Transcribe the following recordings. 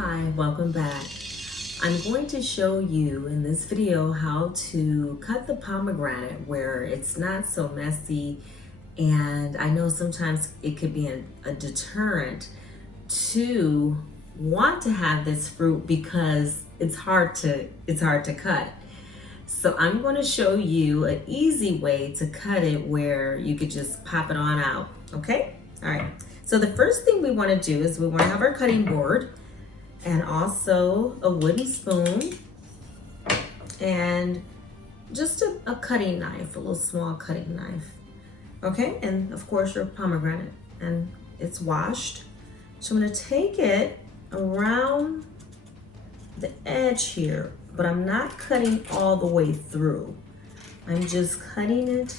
Hi, welcome back. I'm going to show you in this video how to cut the pomegranate where it's not so messy, and I know sometimes it could be a deterrent to want to have this fruit because it's hard to cut. So I'm going to show you an easy way to cut it where you could just pop it on out, okay? All right, so the first thing we want to do is we want to have our cutting board and also a wooden spoon and just a cutting knife, a little small cutting knife, okay? And of course your pomegranate, and it's washed. So I'm going to take it around the edge here, but I'm not cutting all the way through. I'm just cutting it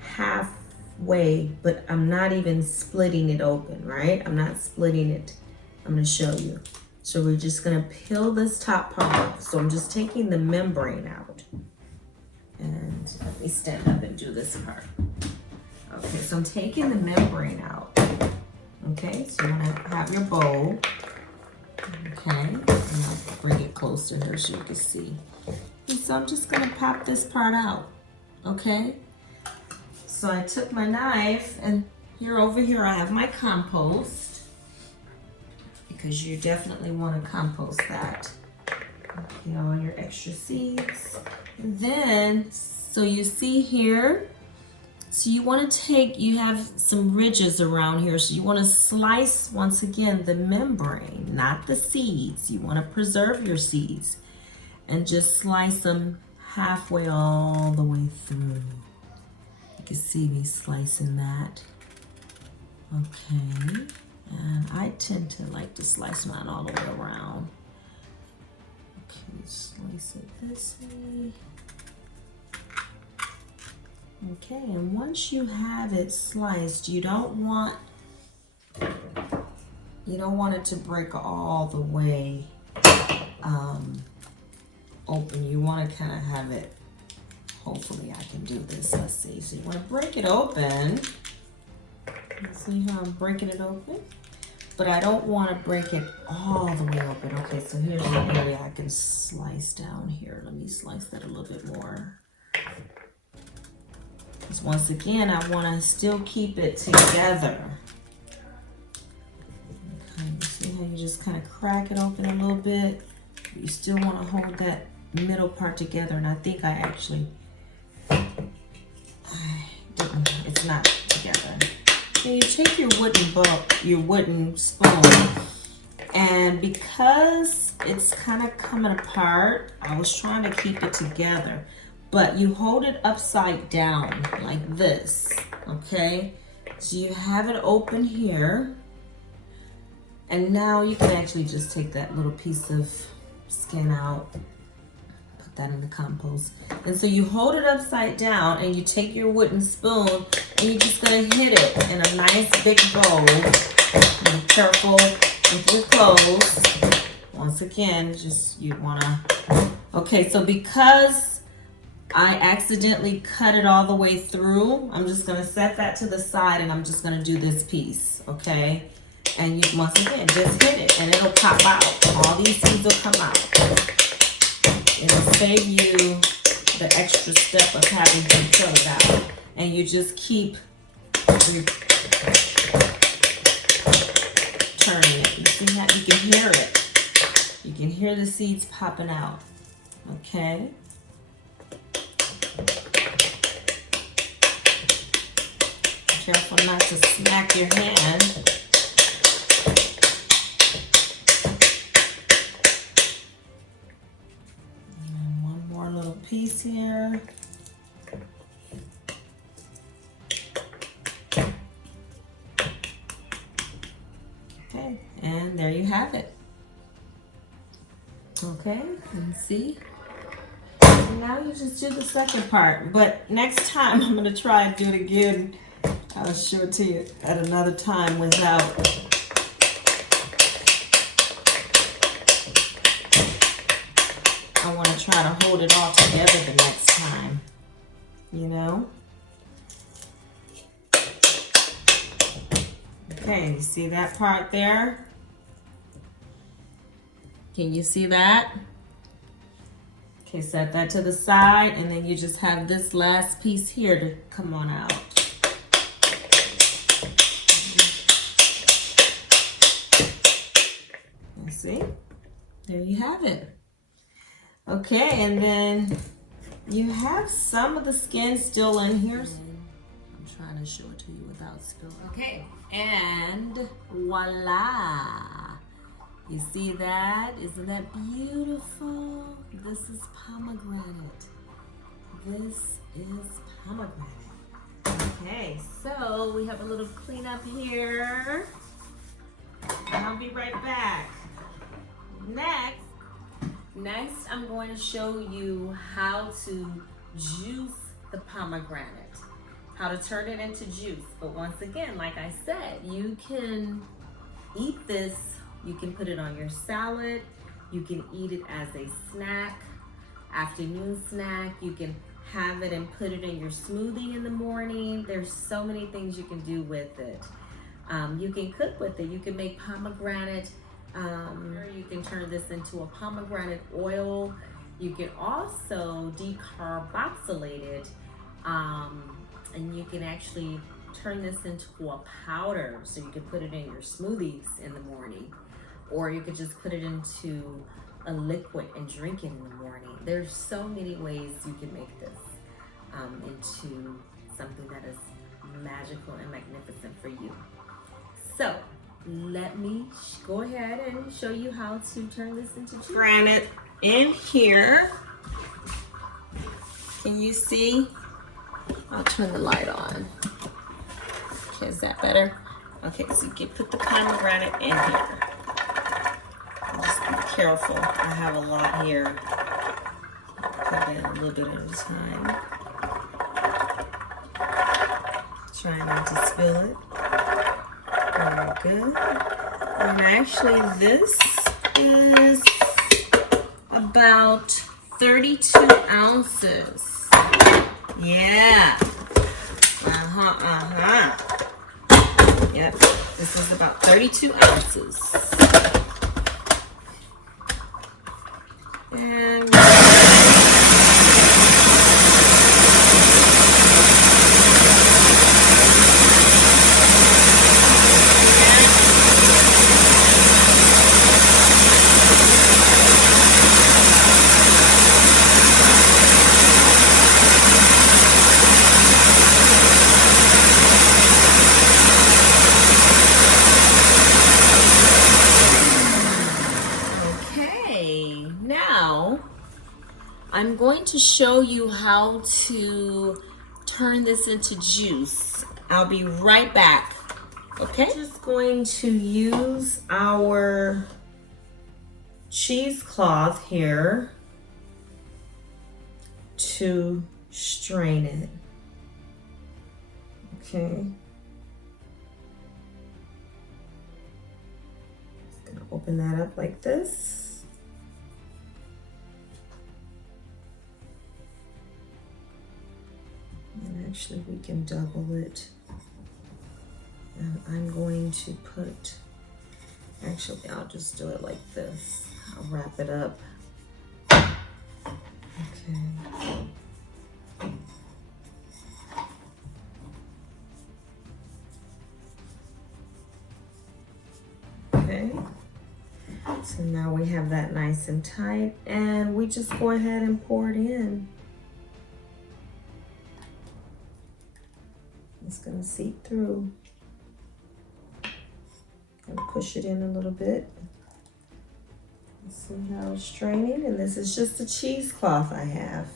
halfway, but I'm not even splitting it open, right? I'm not splitting it. I'm going to show you. So we're just going to peel this top part off. So I'm just taking the membrane out. And let me stand up and do this part. Okay, so I'm taking the membrane out. Okay, so you're going to have your bowl. Okay, and I'll bring it closer here so you can see. And so I'm just going to pop this part out. Okay, so I took my knife, and over here I have my compost, because you definitely want to compost that. Okay, all your extra seeds. And then, so you see here, so you want to take, you have some ridges around here, so you want to slice, once again, the membrane, not the seeds. You want to preserve your seeds and just slice them halfway all the way through. You can see me slicing that. Okay. And I tend to like to slice mine all the way around. Okay, slice it this way. Okay, and once you have it sliced, you don't want it to break all the way open. You want to kind of have it, hopefully I can do this, let's see. So you want to break it open. See how I'm breaking it open? But I don't want to break it all the way open. Okay, so here's the area I can slice down here. Let me slice that a little bit more. Because once again, I want to still keep it together. Okay, you see how you just kind of crack it open a little bit? You still want to hold that middle part together, and I think I didn't. It's not together. So you take your wooden spoon, and because it's kind of coming apart, I was trying to keep it together, but you hold it upside down like this, okay? So you have it open here, and now you can actually just take that little piece of skin out, put that in the compost. And so you hold it upside down, and you take your wooden spoon, and you're just gonna hit it in a nice big bowl. Be careful with your clothes. Once again, you wanna, okay, so because I accidentally cut it all the way through, I'm just gonna set that to the side, and I'm just gonna do this piece, okay? And you, once again, just hit it, and it'll pop out. All these seeds will come out. It'll save you the extra step of having to peel it out. And you just keep turning it. You see how you can hear it. You can hear the seeds popping out. Okay. Careful not to smack your hand. And one more little piece here. Okay, and there you have it. Okay, and see? And now you just do the second part, but next time I'm going to try and do it again. I'll show it to you at another time without. I want to try to hold it all together the next time, you know? Okay, you see that part there? Can you see that? Okay, set that to the side, and then you just have this last piece here to come on out. You see? There you have it. Okay, and then you have some of the skin still in here. I'm trying to show it to you without spilling. Okay, and voila. You see that? Isn't that beautiful? This is pomegranate. This is pomegranate. Okay, so we have a little cleanup here. And I'll be right back. Next, I'm going to show you how to juice the pomegranate. How to turn it into juice. But once again, like I said, you can eat this. You can put it on your salad. You can eat it as a snack, afternoon snack. You can have it and put it in your smoothie in the morning. There's so many things you can do with it. You can cook with it. You can make pomegranate. You can turn this into a pomegranate oil. You can also decarboxylate it. And you can actually turn this into a powder. So you can put it in your smoothies in the morning. Or you could just put it into a liquid and drink it in the morning. There's so many ways you can make this into something that is magical and magnificent for you. So let me go ahead and show you how to turn this into juice. Granite in here. Can you see? I'll turn the light on. Okay, is that better? Okay, so you can put the pomegranate in here. Just be careful. I have a lot here. Put it in a little bit at a time. Try not to spill it. Very good. And actually, this is about 32 ounces. Yeah. Yep. This is about 32 ounces. And I'm going to show you how to turn this into juice. I'll be right back. Okay? Just going to use our cheesecloth here to strain it. Okay. Just gonna open that up like this. And actually we can double it. And I'm going to put, actually I'll just do it like this. I'll wrap it up. Okay. Okay. So now we have that nice and tight, and we just go ahead and pour it in. It's gonna seep through. Gonna push it in a little bit. See how it's straining, and this is just a cheesecloth I have.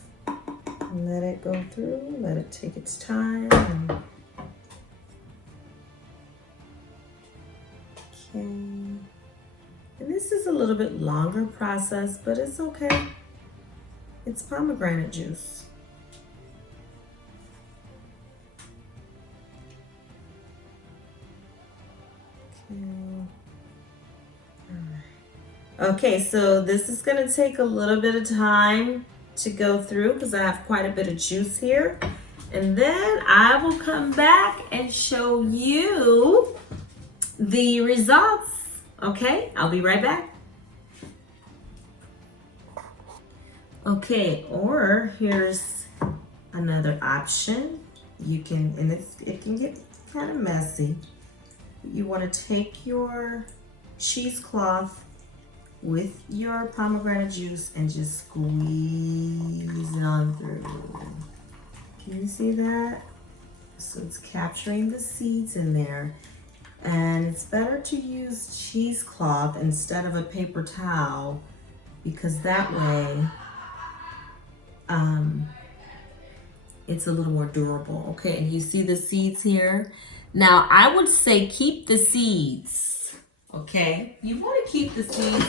And let it go through, let it take its time. Okay. And this is a little bit longer process, but it's okay. It's pomegranate juice. Okay, so this is going to take a little bit of time to go through because I have quite a bit of juice here. And then I will come back and show you the results. Okay, I'll be right back. Okay, or here's another option. You can, and it can get kind of messy. You want to take your cheesecloth with your pomegranate juice and just squeeze it on through. Can you see that? So it's capturing the seeds in there. And it's better to use cheesecloth instead of a paper towel because that way it's a little more durable. Okay, and you see the seeds here? Now, I would say keep the seeds, okay? You want to keep the seeds.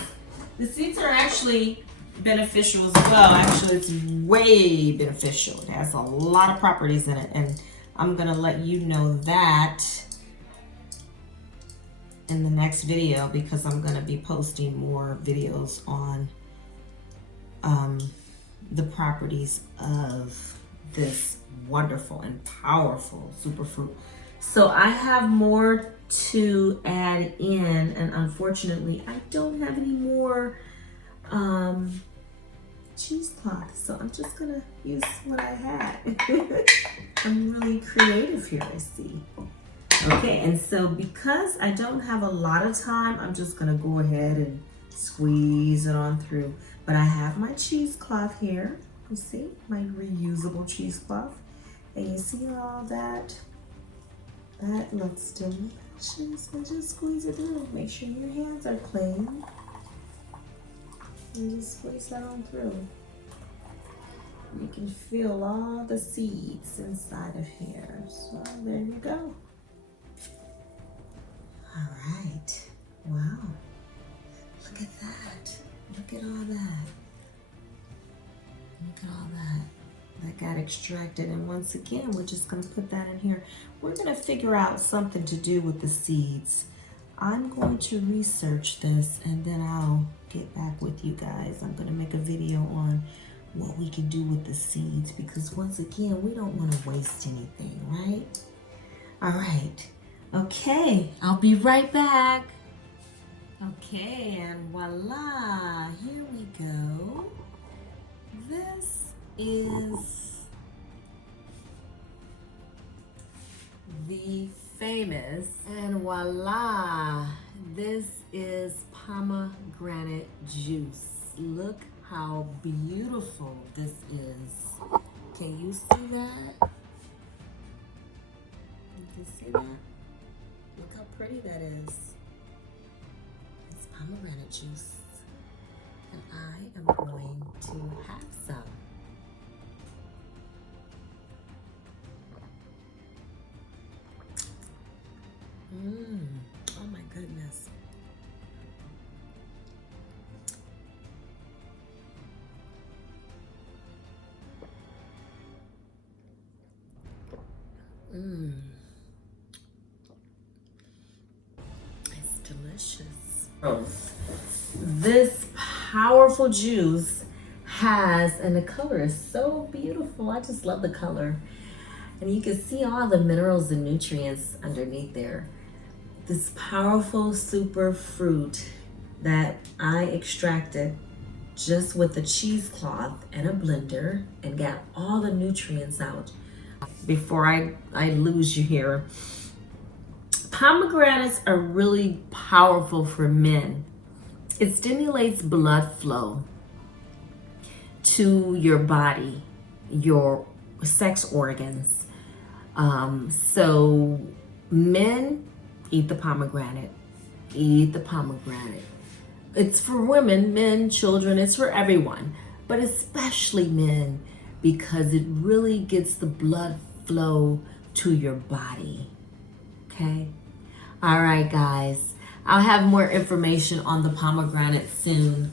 The seeds are actually beneficial as well. Actually, it's way beneficial. It has a lot of properties in it, and I'm gonna let you know that in the next video because I'm gonna be posting more videos on the properties of this wonderful and powerful superfruit. So I have more to add in, and unfortunately I don't have any more cheesecloth, so I'm just gonna use what I had. I'm really creative here, I see. Okay, and so because I don't have a lot of time, I'm just gonna go ahead and squeeze it on through. But I have my cheesecloth here. You see, my reusable cheesecloth. And you see all that? That looks delicious. And just squeeze it through. Make sure your hands are clean. And just squeeze that on through. You can feel all the seeds inside of here. So there you go. All right. Wow. Look at that. Look at all that. Look at all that. That got extracted. And once again, we're just going to put that in here. We're going to figure out something to do with the seeds. I'm going to research this and then I'll get back with you guys. I'm going to make a video on what we can do with the seeds because once again, we don't want to waste anything, right? All right. Okay, I'll be right back. Okay, and voila, here we go. This is the famous, and voila, this is pomegranate juice. Look how beautiful this is. Can you see that? You can see that? Look how pretty that is. It's pomegranate juice. And I am going to have some. Oh my goodness. It's delicious. This powerful juice has, and the color is so beautiful. I just love the color. And you can see all the minerals and nutrients underneath there. This powerful super fruit that I extracted just with a cheesecloth and a blender and got all the nutrients out. Before I lose you here, pomegranates are really powerful for men. It stimulates blood flow to your body, your sex organs. So men, eat the pomegranate. Eat the pomegranate. It's for women, men, children, it's for everyone, but especially men because it really gets the blood flow to your body. Okay? All right, guys. I'll have more information on the pomegranate soon.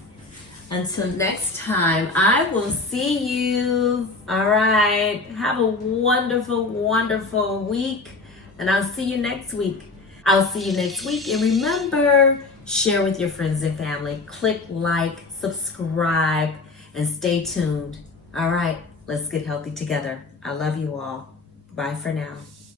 Until next time, I will see you. All right. Have a wonderful, wonderful week. And I'll see you next week. I'll see you next week. And remember, share with your friends and family. Click like, subscribe, and stay tuned. All right. Let's get healthy together. I love you all. Bye for now.